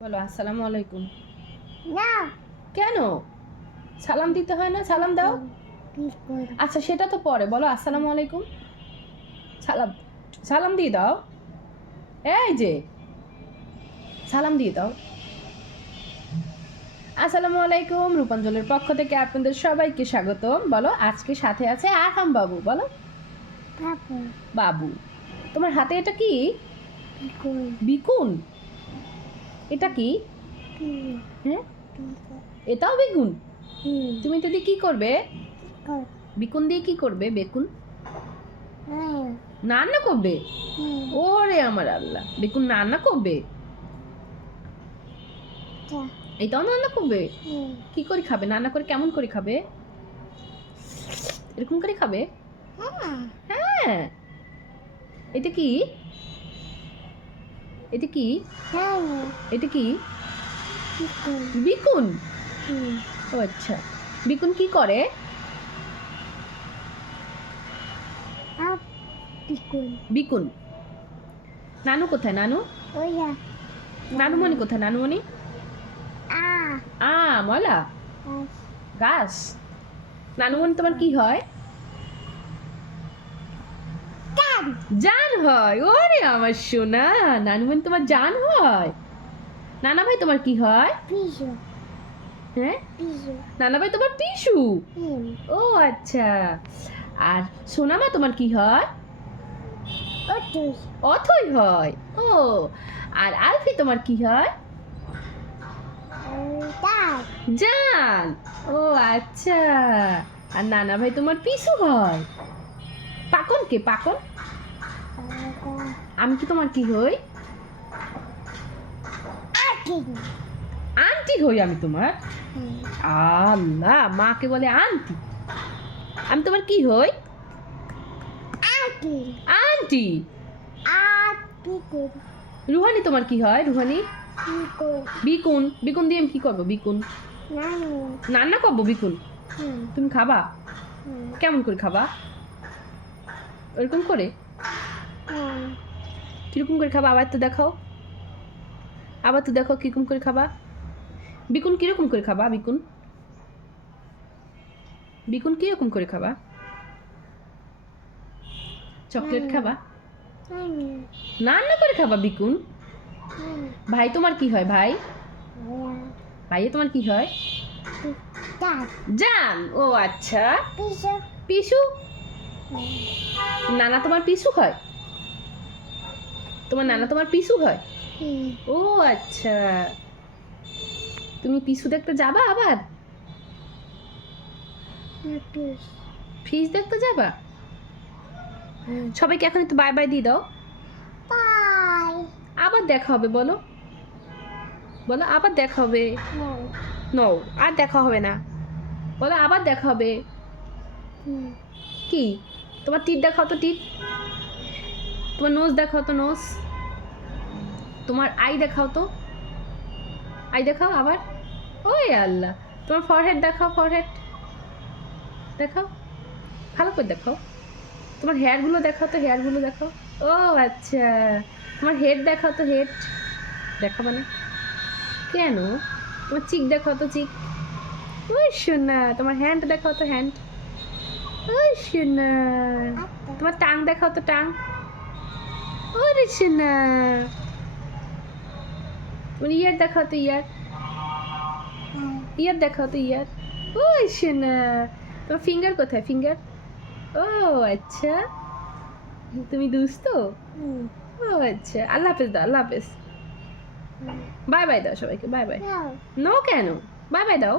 বলো আসসালামু আলাইকুম। না কেন? সালাম দিতে হয় না? সালাম দাও। কি করে আচ্ছা সেটা তো পরে বলো আসসালামু আলাইকুম। সালাম সালাম দিয়ে দাও। এই যে সালাম দিয়ে দাও। আসসালামু আলাইকুম, রূপাঞ্জলের পক্ষ থেকে আপনাদের সবাইকে স্বাগতম। বলো আজকে সাথে আছে আরহাম বাবু। বলো পাপা বাবু। তোমার হাতে এটা কি? কি করে বিকুন। এটা কি? কি হ্যাঁ, করে এটাও বেগুন। হুম তুমি এটা দিয়ে কি করবে? কর বিকুন দিয়ে কি করবে? বেগুন হ্যাঁ রান্না করবে। হুম ওরে আমার আল্লাহ, বেগুন রান্না করবে। যা এটাও রান্না করবে। হুম কি করে খাবে? রান্না করে কেমন করে খাবে? এরকম করে খাবে? হ্যাঁ হ্যাঁ। এটা কি? এটা কি? হ্যাঁ এটা কি? কি করে বিকুন। হুম ও আচ্ছা, বিকুন কি করে? আপ কি করে বিকুন। নানু কোথায়? নানু ওয়া নানুমণি কোথায়? নানুমণি আ মলা আস গাছ। নানুমণি তোমার কি হয়? কাম জান হয়। ওরে আমার সোনা, নানুমণি তোমার জান হয়। নানা ভাই তোমার কি হয়? পিজো হ্যাঁ, পিজো নানা ভাই তোমার পিসু। হুম ও আচ্ছা। আর সোনামা তোমার কি হয়? ওটুস অথই হয়। ও, আর আলফি তোমার কি হয়? তার জান। ও আচ্ছা। আর নানা ভাই তোমার পিসু হয়। পাকন কে? পাকন। আমি কি তোমার কি হই? আকিন আন্টি হই আমি তোমার। হুম আল্লাহ, মাকে বলে আন্টি। আমি তোমার কি হই? আকিন আন্টি। কি করে রুহানি তোমার কি হয়? রুহানি কি করে বিকুন। বিকুন দিয়ে আমি কি করবো? বিকুন নানু রান্না করবো। বিকুন হুম তুমি খাবা? হুম কেমন করে খাবা? ওরকম করে? হ্যাঁ কিরকম করে খাবা? আবার তো দেখাও। আবার তো দেখো কিরকম করে খাবা। বিকুন কিরকম করে খাবা? বিকুন বিকুন কিরকম করে খাবা? চকলেট খাবা? নানু রান্না করে খাবা বিকুন। হুম ভাই তোমার কি হয়? ভাই ভাইয়ে তোমার কি হয়? তার জান। ও আচ্ছা। পিজো পিসু। নানা তোমার পিসু হয়? তোমার নানা তোমার পিসু হয়? হুম ও আচ্ছা। তুমি পিসু দেখতে যাবা আবার? পিস ফিস দেখতে যাবা? হুম সবাইকে এখন একটু বাই বাই দিয়ে দাও। বাই আবার দেখা হবে বলো। বলো আবার দেখা হবে। নো নো, আর দেখা হবে না। বলো আবার দেখা হবে। হুম কি? তোমার টিপ দেখাও তো টিপ। তোমার নোজ দেখাও তো নোজ। তোমার আই দেখাও তো। আই দেখাও আবার। ওই আল্লাহ। তোমার ফরহেড দেখাও, ফরহেড দেখাও। ভালো করে দেখাও। তোমার হেয়ারগুলো দেখাও তো, হেয়ারগুলো দেখাও। ও আচ্ছা। তোমার হেড দেখাও তো, হেড দেখাও মানে কেন? তোমার চিক দেখাও তো, চিক। ওই শোনা। তোমার হ্যান্ড দেখাও তো, হ্যান্ড। ওই শোনা। তোমার টাং দেখাও তো, টাং। ওরে শোনা। তোমার ইয়ার দেখাও তো, ইয়ার। ইয়ার দেখাও তো, ইয়ার। ওই শোনা। তোমার ফিঙ্গার কোথায়? ফিঙ্গার। ও আচ্ছা, তুমি দুস্থ। হুম ও আচ্ছা। আল্লাহ হাফেজ দাও, আল্লাহ হাফেজ। বাই বাই দাও সবাইকে, বাই বাই। নাও নো কেন? বাই বাই দাও।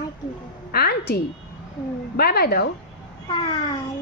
আকি আন্টি হুম বাই বাই দাও। বাই